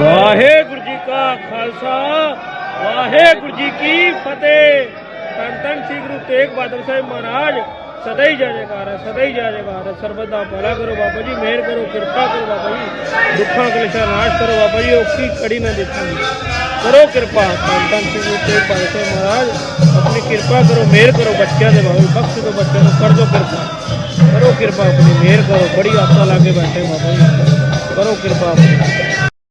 ਵਾਹਿਗੁਰੂ ਜੀ ਕਾ ਖਾਲਸਾ, ਵਾਹਿਗੁਰੂ ਜੀ ਕੀ ਫਤਿਹ। ਤਨ ਤਨ ਸ੍ਰੀ ਗੁਰੂ ਤੇਗ ਬਹਾਦਰ ਸਾਹਿਬ ਮਹਾਰਾਜ, ਸਦਾ ਹੀ ਜੈ ਜੈਕਾਰ ਹੈ, ਸਦਾ ਹੀ ਜੈ ਜੈਕਾਰ ਹੈ। ਸਰਬਤ ਦਾ ਭਲਾ ਕਰੋ ਬਾਬਾ ਜੀ, ਮਿਹਰ ਕਰੋ, ਕਿਰਪਾ ਕਰੋ ਬਾਬਾ ਜੀ। ਦੁੱਖਾਂ ਕਲੇਸ਼ਾਂ ਨਾਸ਼ ਕਰੋ ਬਾਬਾ ਜੀ, ਔਖੀ ਕੜੀ ਨਾ ਦੇਖੀ। ਕਰੋ ਕਿਰਪਾ ਤਨ ਤਨ ਸ੍ਰੀ ਗੁਰੂ ਤੇਗ ਬਹਾਦਰ ਸਾਹਿਬ ਮਹਾਰਾਜ। ਆਪਣੀ ਕਿਰਪਾ ਕਰੋ, ਮਿਹਰ ਕਰੋ ਬੱਚਿਆਂ ਦੇ ਬਾਬਾ ਬਖਸ਼ ਦਿਓ ਬੱਚਿਆਂ ਨੂੰ, ਕਰ ਦਿਓ ਕਿਰਪਾ। ਕਰੋ ਕਿਰਪਾ ਆਪਣੀ, ਮਿਹਰ ਕਰੋ, ਬੜੀ ਆਸਾ ਲਾ ਕੇ ਬੈਠੇ ਬਾਬਾ ਜੀ। ਕਰੋ ਕਿਰਪਾ ਆਪਣੀ।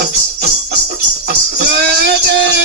ਮਨੋ ਜੈ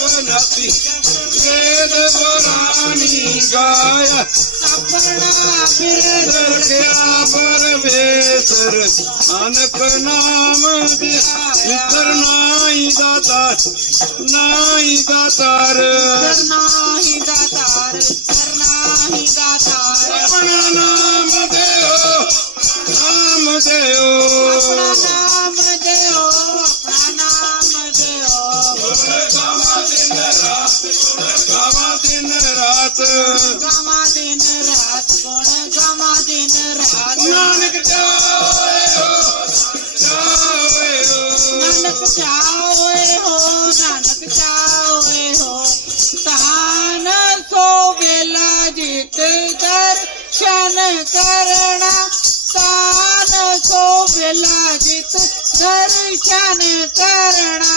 बनाती वेद पुराणी गाय अपना बेदर क्या परमेश्वर अनक नाम इतर नाई दातार नाई दातार नाई दातार नाई दातार अपना नाम देओ नाम देओ। अपना नाम देओ। ਰਾਤ ਨਾਨਕ ਜਾਏ ਹੋ ਜਾਏ ਹੋ ਨਾਨਕ ਚਾਓਏ ਹੋ ਨਾਨਕ ਚਾਓਏ ਹੋ। ਤਾਨ ਸੋ ਵੇਲਾ ਜਿਤ ਦਰਸ਼ਨ ਕਰਨਾ। ਤਾਨ ਸੋ ਵੇਲਾ ਜਿਤ ਦਰਸ਼ਨ ਕਰਨਾ।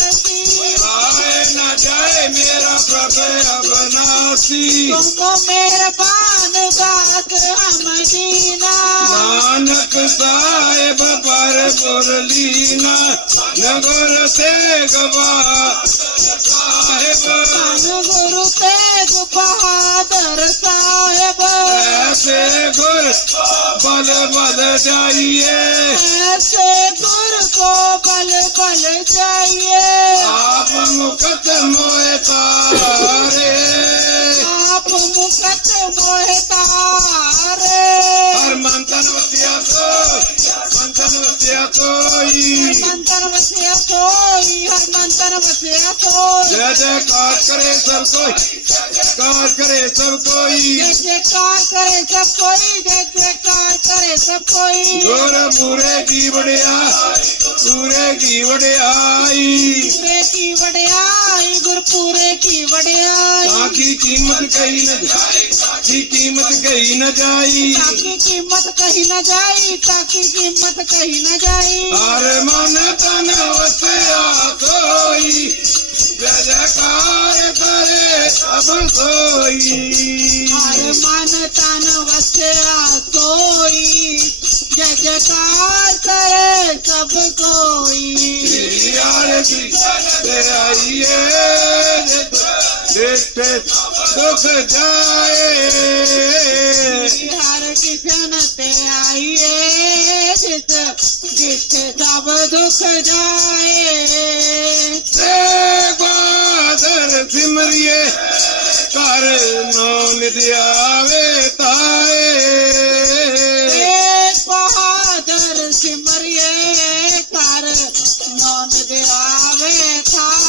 ਤਖਤ ਨਿਵਾਸੀ ਆਏ ਨਾ ਜਾਏ ਮੇਰਾ ਪ੍ਰਭ ਅਬਨਾਸੀ ਤੁਮ ਮਿਹਰਬਾਨ ਦਾਤ ਹਮ ਦੀਨਾ ਨਾਨਕ ਸਾਹਿਬ ਪਰ ਮੁਰਲੀਨਾ ਨਗਰ ਤੇ ਗਵਾ ਸਾਹਿਬ ਧੰਨ ਗੁਰੂ ਤੇਗ ਬਹਾਦਰ ਸਾਹਿਬ ਐਸੇ को पल पल चाहिए आप मुकत मोहे तारे आप मुकत मोहे तारे हर मंथन वसिया कोई। मंत्र वस्या कोई हर मंत्र कोई। जय जयकार करे सब कोई कार करे सब कोई। जय जयकार करे सब कोई जय जयकार करे सब कोई। गोर मुरे की बढ़िया सूरे की बढ़ियाई सूरे की बढ़ियाई गुरपुरे की बढ़ियाई बाकी कीमत कही न जाए कीमत कही न जाई। ताकि कीमत कही न जाए ताकि कीमत बात कही न जाई अरे मन तन वसया सोई जय जयकार करे सब सोई अरे मन तन वसया सोई जय जयकार करे सब कोई यार की आई है ਦਿੱਤੇ ਦੁਖ ਜਾਏ ਹਰ ਕਿਸਨ ਤੇ ਆਈਏ ਜਿਤ ਜਿਤ ਸਭ ਦੁਖ ਜਾਏ ਸੇ ਬਾਦਰ ਸਿਮਰਿਏ ਕਰ ਨਾਮ ਨਿਤ ਆਵੇ ਤਾਏ ਸੇ ਬਾਦਰ ਸਿਮਰਿਏ ਕਰ ਨਾਮ ਨਿਤ ਆਵੇ ਤਾਏ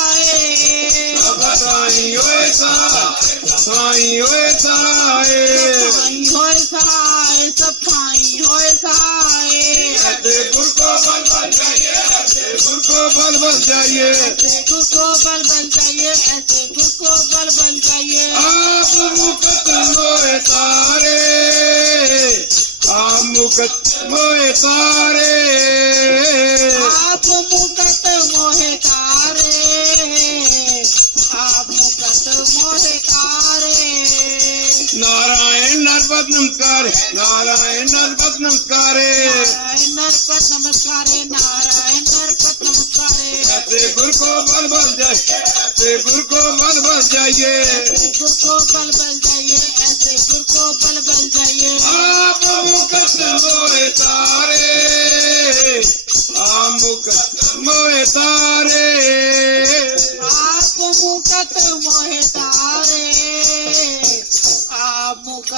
सफ़ाई होए साए। सफ़ाई होए साए सफ़ाई होए साए। गुर को बल बन जाइए गुर को बल बन जाइए गुर को बल बन जाइए ऐसे गुर को बल बन जाइए आप मुकत होए सारे। आप मुकदम होए सारे। आप मुकत होए सारे। नारायण नरपत नमस्कार नारायण नरपत नमस्कारे। नारायण नरपत नमस्कारे नारायण नरपत नमस्कारे। ऐसे गुरु को बल बल जाए ऐसे गुरु को बल बल जाइए। गुरु को बल बल जाइए ऐसे गुरु को बल बल जाइए। आप मुकत मोए तारे आप मुकत मोए तारे। आप मुकत मोहे तारे।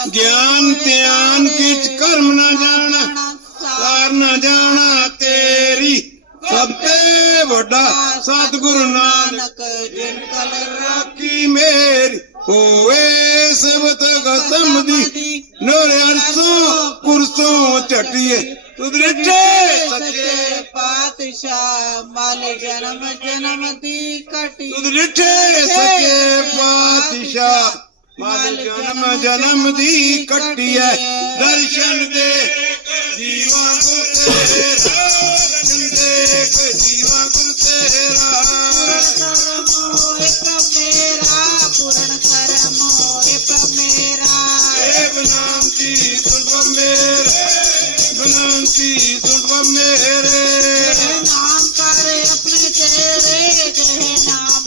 ਗਿਆਨ ਧਿਆਨ ਕਿਛ ਕਰਮ ਨਾ ਜਾਣਾ ਸਾਰ ਨਾ ਜਾਣਾ ਤੇਰੀ। ਸਭ ਤੇ ਵੱਡਾ ਸਤਿਗੁਰੂ ਨਾਨਕ ਜਿਨ ਕਲ ਰਾਖੀ ਮੇਰੀ ਹੋਵੇ ਸਿਵਤ ਗਸਮ ਦੀ। ਨੂਰ ਅਰਸੋਂ ਕੁਰਸੋਂ ਝਟੀਏ ਸੁਧਰੇਟੇ ਸੱਚੇ ਪਾਤਸ਼ਾਹ ਮਲ ਜਨਮ ਜਨਮ ਦੀ ਕਟੀ ਸੁਧਰੇਟੇ ਸੱਚੇ ਪਾਤਸ਼ਾਹ ਮਨ ਜਨਮ ਜਨਮ ਦੀ ਕੱਟੀ ਐ ਦਰਸ਼ਨ ਦੇ ਜੀਵਾਂ ਗੁਰ ਤੇਰਾ, ਦਰਸ਼ਨ ਦੇ ਜੀਵਾਂ ਗੁਰ ਤੇਰਾ। ਕਰਮ ਇੱਕ ਮੇਰਾ ਪੂਰਨ ਕਰਮ ਇੱਕ ਮੇਰਾ, ਦੇਵ ਨਾਮ ਕੀ ਸੁਣਵ ਮੇਰੇ। ਬਨਾਮ ਕੀ ਸੁਣਵਾ ਮੇਰੇ ਨਾਮ ਕਰ ਆਪਣੇ ਤੇਰੇ ਜੈ ਨਾਮ ਤੇਰੇ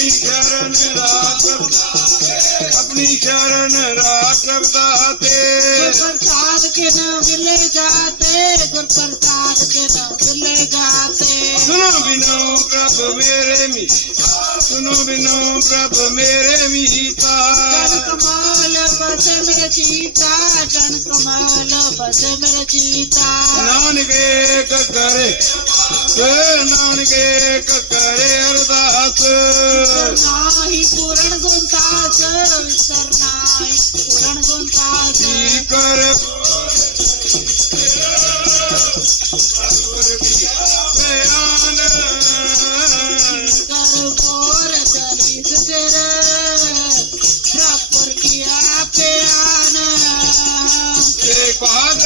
ਆਪਣੀ ਸ਼ਰਨ ਰਾਖ ਆਪਣੀ ਸ਼ਰਨ ਰਾਖ ਦਾਤੇ ਪ੍ਰਸਾਦ ਕੇ ਨ ਮਿਲੇ ਜਾਤੇ ਗੁਰ ਪ੍ਰਸਾਦ ਕੇ ਨ ਮਿਲੇ ਜਾਤੇ। ਸੁਨੋ ਬਿਨੋ ਪ੍ਰਭ ਮੇਰੇ ਮੀ ਸੁਨੋ ਬਿਨੋ ਪ੍ਰਭ ਮੇਰੇ ਮੀਤਾ। ਜਨ ਕਮਾਲ ਬਸ ਮੇਰੇ ਚੀਤਾ ਜਨ ਕਮਾਲ ਬਸ ਮੇਰੇ ਚੀਤਾ ਨਾਨਕ ਏਕ ਕਰੇ ਏ ਨਾਨਕ ਏਕ ਕਰੇ ਅਰਦਾਸ ਨਾਹੀ ਪੂਰਨ ਗੁੰਤਾਸ ਵਿਸਰ ਨਾਹੀ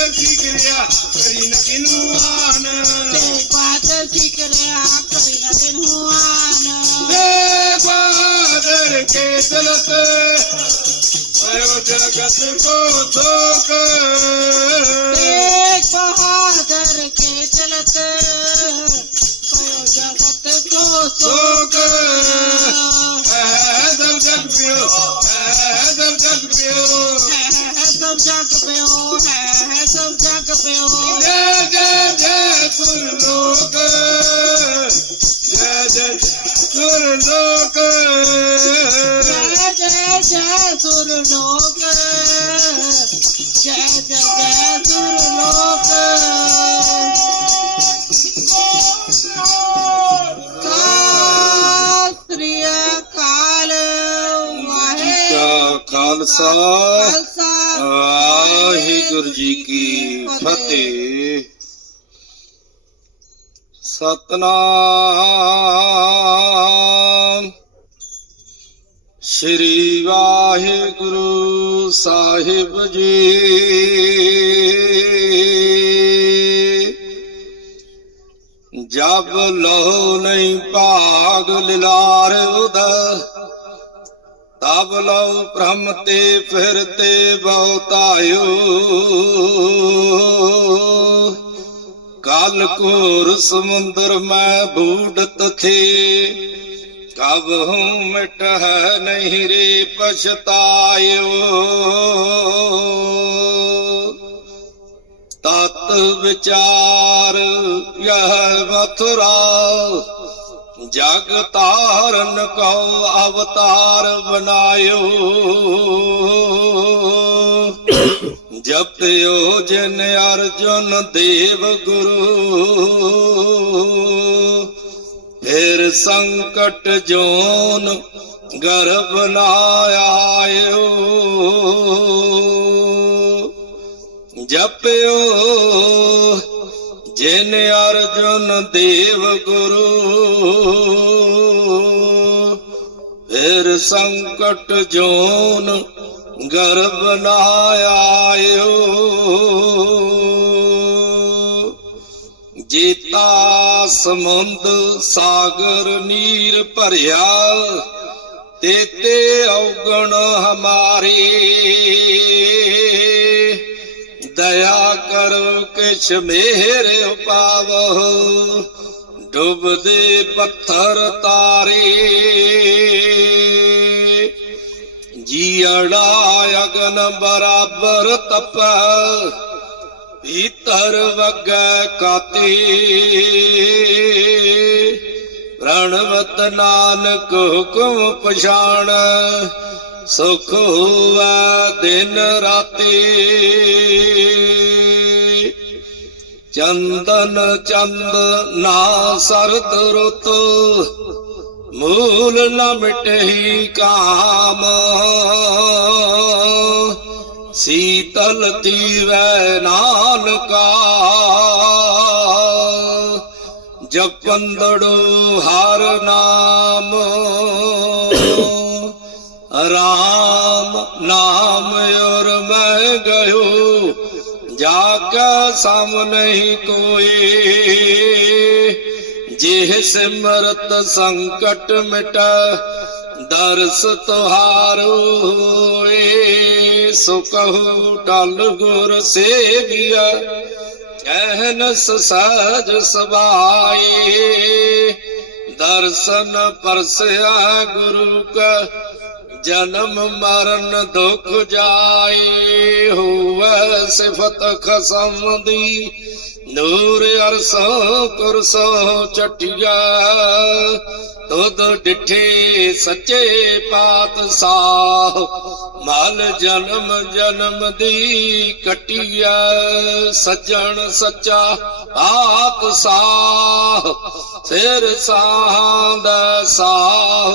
પાતકી કર્યા કરી નકીનું આન પાતકી કર્યા કરી નકીનું આન હે પાદર કે તલત આયો જગત કો થોક એક બહાદર કે તલત આયો જગત કો થોક હે દમ જગ some junk to build. Some junk to build. Some junk to build. Yeah, yeah, yeah, to the local. Yeah, yeah, to the local. Yeah, yeah, yeah, to the local. Yeah, yeah. Khalsa. Waheguru ji ਕੀ ਫਤਿਹ। ਸਤਨਾਮ। ਸ੍ਰੀ ਵਾਹਿਗੁਰੂ ਸਾਹਿਬ ਜੀ। ਜਬ ਲੋ ਨਹੀਂ ਭਾਗ ਲਿਲਾਰ ਉਦਾ ਤਬ ਲਉ ਬ੍ਰਹਮ ਤੇ ਫਿਰਤੇ ਬਹੁਤਾਇਓ। ਕਾਲ core ਸਮੁੰਦਰ ਮੈਂ ਬੂਡਤ ਥੇ, ਕਬ ਹੂੰ ਮਿਟ ਹੈ ਨਹੀਂ ਰੇ ਪਛਤਾਇਓ। ਤਤ ਵਿਚਾਰ ਯਹ ਮਥੁਰਾ ਜਗ ਤਾਰਨ ਕਉ ਅਵਤਾਰ ਬਨਾਇਓ ਜਪਿਓ ਜਿਨ ਅਰਜੁਨ ਦੇਵ ਗੁਰੂ। ਫਿਰ ਸੰਕਟ ਜੋਨ ਗਰਭ ਨਾ ਆਇਓ। ਜਪਿਓ ਜਿਨ ਅਰਜੁਨ ਦੇਵ ਗੁਰੂ, ਫਿਰ ਸੰਕਟ ਜੋਨ ਗਰਭ ਨਾ ਆਇਓ। ਜੀਤਾ ਸਮੁੰਦ ਸਾਗਰ ਨੀਰ ਭਰਿਆ ਤੇਤੇ ਔਗਣ ਹਮਾਰੇ। ਦਇਆ ਕਰੋ ਕਿਛ ਮੇਰੇ ਉਪਾਵੋ ਡੁੱਬਦੇ ਪੱਥਰ ਤਾਰੇ। ਜੀੜਾ ਅਗਨ ਬਰਾਬਰ ਤਪੈ, ਭੀਤਰ ਵਗੈ ਕਾਤੀ। ਪ੍ਰਣਵਤ ਨਾਨਕ ਹੁਕਮ ਪਛਾਣ, ਸੁਖ ਹੋਵੈ ਦਿਨ ਰਾਤੀ। ਚੰਦਨ ਚੰਦ ਨਾ ਸਰਦ ਰੁਤ, ਮੂਲ ਨ ਮਿਟਹੀ ਕਾਮ। ਸੀਤਲ ਤੀਵੈ ਨਾਨਕਾ ਜਪੰਦੜੋ ਹਰ ਨਾਮ। ਰਾਮ ਨਾਮ ਔਰ ਮੈਂ ਗਇਓ ਜਾ ਕਾ ਸਮ ਨਹੀਂ ਕੋਏ ਜਿਹ ਸਿਮਰਤ ਸੰਕਟ ਮਿਟ, ਦਰਸ ਤੁਹਾਰੋ ਹੋਏ, ਸੋ ਕਹੂ ਟਲ ਗੁਰ ਸੇਵੀਆ ਕਹਿਨਸ ਸਾਜ ਸਬਾਏ ਦਰਸ਼ਨ ਪਰਸਿਆ ਗੁਰੂ ਕਾ ਜਨਮ ਮਰਨ ਦੁਖ ਜਾਏ, ਹੋਵੇ ਸਿਫਤ ਖਸਮ ਦੀ। ਨੂਰ ਅਰਸੋ ਕੁਰਸੋ ਚਟਿਆ ਤੁਧ ਡਿਠੇ ਸੱਚੇ ਪਾਤਸ਼ਾਹ। ਮਲ ਜਨਮ ਜਨਮ ਦੀ ਕਟਿਆ, ਸੱਜਣ ਸੱਚਾ ਪਾਤਸ਼ਾਹ। ਸਿਰ ਸਾਹ ਦਾ ਸਾਹ।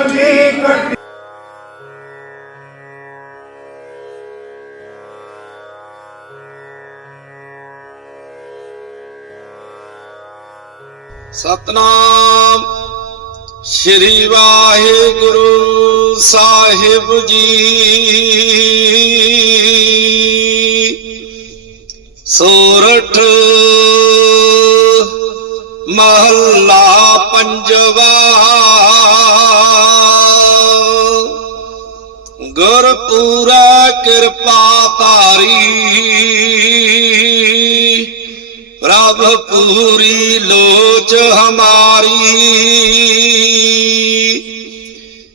ਸਤਨਾਮ। ਸ਼੍ਰੀ ਵਾਹਿਗੁਰੂ ਸਾਹਿਬ ਜੀ। ਸੋਰਠ ਮਹੱਲਾ ਪੰਜਵਾ। ਗੁਰ ਪੂਰਾ ਕਿਰਪਾ ਧਾਰੀ। ਪ੍ਰਭ ਪੂਰੀ ਲੋਚ ਹਮਾਰੀ।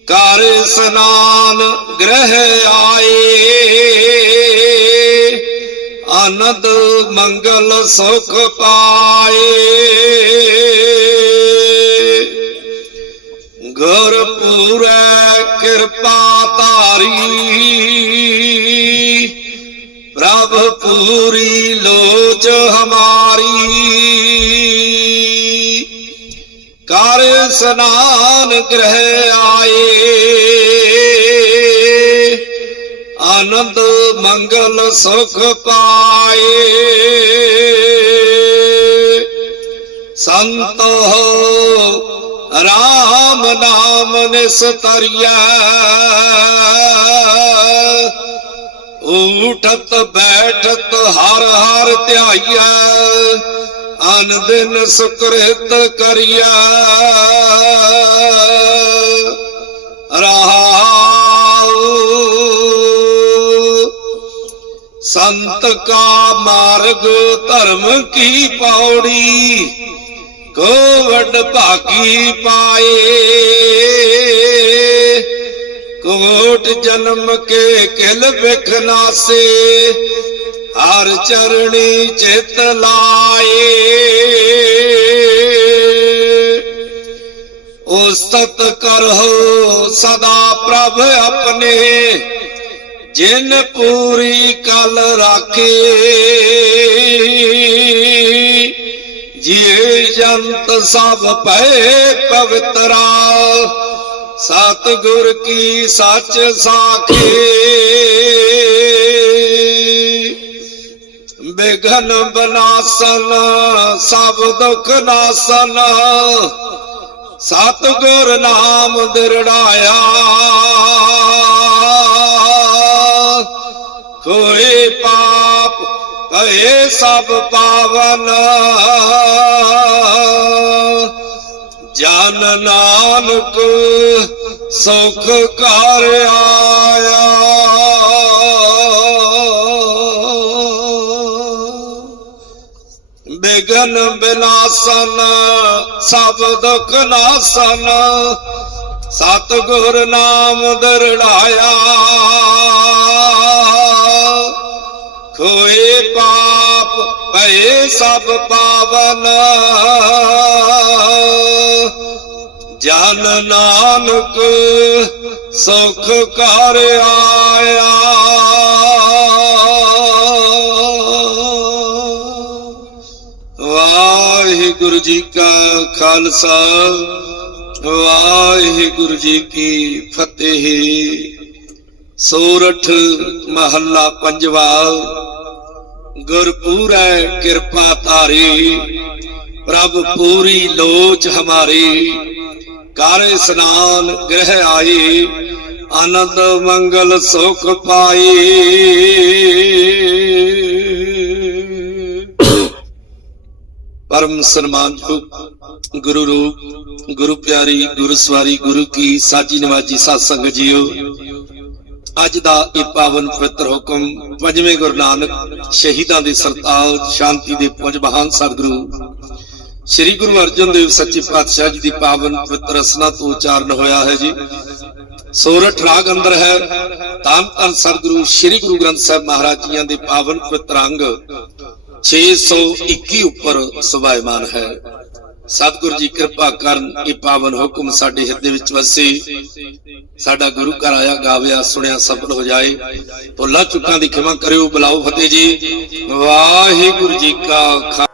ਕਰ ਸਨਾਨ ਗ੍ਰਹਿ ਆਏ ਆਨੰਦ ਮੰਗਲ ਸੁਖ ਪਾਏ। ਗੁਰ ਪੂਰੈ ਕਿਰਪਾ ਧਾਰੀ, ਪ੍ਰਭ ਪੂਰੀ ਲੋਚ ਸਨਾਨ ਗ੍ਰਹਿ ਆਏ। ਆਨੰਦ, ਮੰਗਲ, ਸੁਖ ਪਾਏ। ਸੰਤ ਹੋ, ਰਾਮ ਨਾਮ ਨਿਸਤਰੀਆ ਉਠਤ ਬੈਠਤ ਹਰ ਹਰ ਧਿਆਈਆ ਅਨ ਦਿਨ ਸੁਕ੍ਰਿਤ ਕਰਿਆ। ਰਹਾਉ ਸੰਤ ਕਾ ਮਾਰਗ ਧਰਮ ਕੀ ਪੌੜੀ ਕੋ ਵੱਡ ਭਾਗੀ ਪਾਏ। ਕੋਟ ਜਨਮ ਕੇ ਕਿਲ ਵਿਖ ਨਾਸੇ ਹਰ ਚਰਣੀ ਚਿਤ ਲਾਏ। ਉਸਤਤ ਕਰਹੁ ਸਦਾ ਪ੍ਰਭ ਆਪਣੇ, ਜਿਨ ਪੂਰੀ ਕਲ ਰਾਖੇ। ਜੀ ਜੰਤ ਸਭ ਭੈ ਪਵਿੱਤਰਾ, ਸਤਿਗੁਰ ਕੀ ਸੱਚ ਸਾਖੇ। ਬਿਘਨ ਬਨਾਸਨ ਸਭ ਦੁਖ ਨਾਸਨ। ਸਤਿਗੁਰ ਨਾਮ ਦਿਰੜਾਇਆ। ਕੋਈ ਪਾਪ ਭਏ ਸਭ ਪਾਵਨ। ਜਨ ਨਾਨਕ ਸੁਖ ਕਰ ਆਇਆ। ਬਿਗਨ ਬਿਨਾਸਨ ਸਭ ਦੁਖ ਨਾਸਨ। ਸਤਿਗੁਰ ਨਾਮ ਦਰੜਾਇਆ। ਖੋਏ ਪਾਪ, ਭਏ ਸਭ ਪਾਵਨ। ਜਨ ਨਾਨਕ ਸੁਖ ਕਰ ਆਇਆ। ਵਾਹਿਗੁਰੂ ਜੀ ਕਾ ਖਾਲਸਾ, ਵਾਹਿਗੁਰੂ ਜੀ ਕੀ ਫਤਿਹ। ਸੋਰਠ ਮਹੱਲਾ ਪੰਜਵਾ, ਗੁਰਪੂਰੈ ਕਿਰਪਾ ਧਾਰੀ, ਪ੍ਰਭ ਪੂਰੀ ਲੋਚ ਹਮਾਰੀ। ਕਰ ਇਸਨਾਨ ਗ੍ਰਹਿ ਆਈ, ਆਨੰਦ ਮੰਗਲ ਸੁਖ ਪਾਈ। ਪਰਮ ਸਨਮਾਨਯੋਗ ਗੁਰੂ ਰੂਪ, ਗੁਰੂ ਪਿਆਰੀ, ਗੁਰੂ ਸਵਾਰੀ, ਗੁਰੂ ਕੀ ਸਾਜੀ ਨਵਾਜੀ ਸਾਧ ਸੰਗਤ ਜੀਓ। ਅੱਜ ਦਾ ਇਹ ਪਾਵਨ ਪਵਿੱਤਰ ਹੁਕਮ ਪੰਜਵੇਂ ਗੁਰੂ ਨਾਨਕ ਸ਼ਹੀਦਾਂ ਦੇ ਸਰਤਾਜ ਸ਼ਾਂਤੀ ਦੇ ਪੁੰਜ ਮਹਾਨ ਸਤਿਗੁਰੂ ਸ੍ਰੀ ਗੁਰੂ ਅਰਜਨ ਦੇਵ ਸੱਚੇ ਪਾਤਸ਼ਾਹ ਜੀ ਦੀ ਪਾਵਨ ਪਵਿੱਤਰ ਰਸਨਾ ਤੋਂ ਉਚਾਰਨ ਹੋਇਆ ਹੈ ਜੀ। ਸੋਰਠ ਰਾਗ ਅੰਦਰ ਹੈ। ਤਾਂ ਤਾਂ ਸਤਿਗੁਰੂ ਸ੍ਰੀ ਗੁਰੂ ਗ੍ਰੰਥ ਸਾਹਿਬ ਮਹਾਰਾਜ ਜੀਆਂ ਦੇ ਪਾਵਨ ਪਵਿੱਤਰ ਅੰਗ 621 ਉੱਪਰ ਸੁਭਾਇਮਾਨ ਹੈ। ਸਤਿਗੁਰੂ ਜੀ ਕਿਰਪਾ ਕਰਨ, ਇਹ ਪਾਵਨ ਹੁਕਮ ਸਾਡੇ ਹਿਰਦੇ ਵਿੱਚ ਵਸੇ। ਸਾਡਾ ਗੁਰੂ ਘਰ ਆਇਆ, ਗਾਵਿਆ, ਸੁਣਿਆ, ਸਫਲ ਹੋ ਜਾਏ। ਭੁੱਲਾਂ ਚੁੱਕਾਂ ਦੀ ਖਿਮਾ ਕਰਿਓ, ਬੁਲਾਓ ਫਤਿਹ ਜੀ। ਵਾਹਿਗੁਰੂ ਜੀ ਕਾ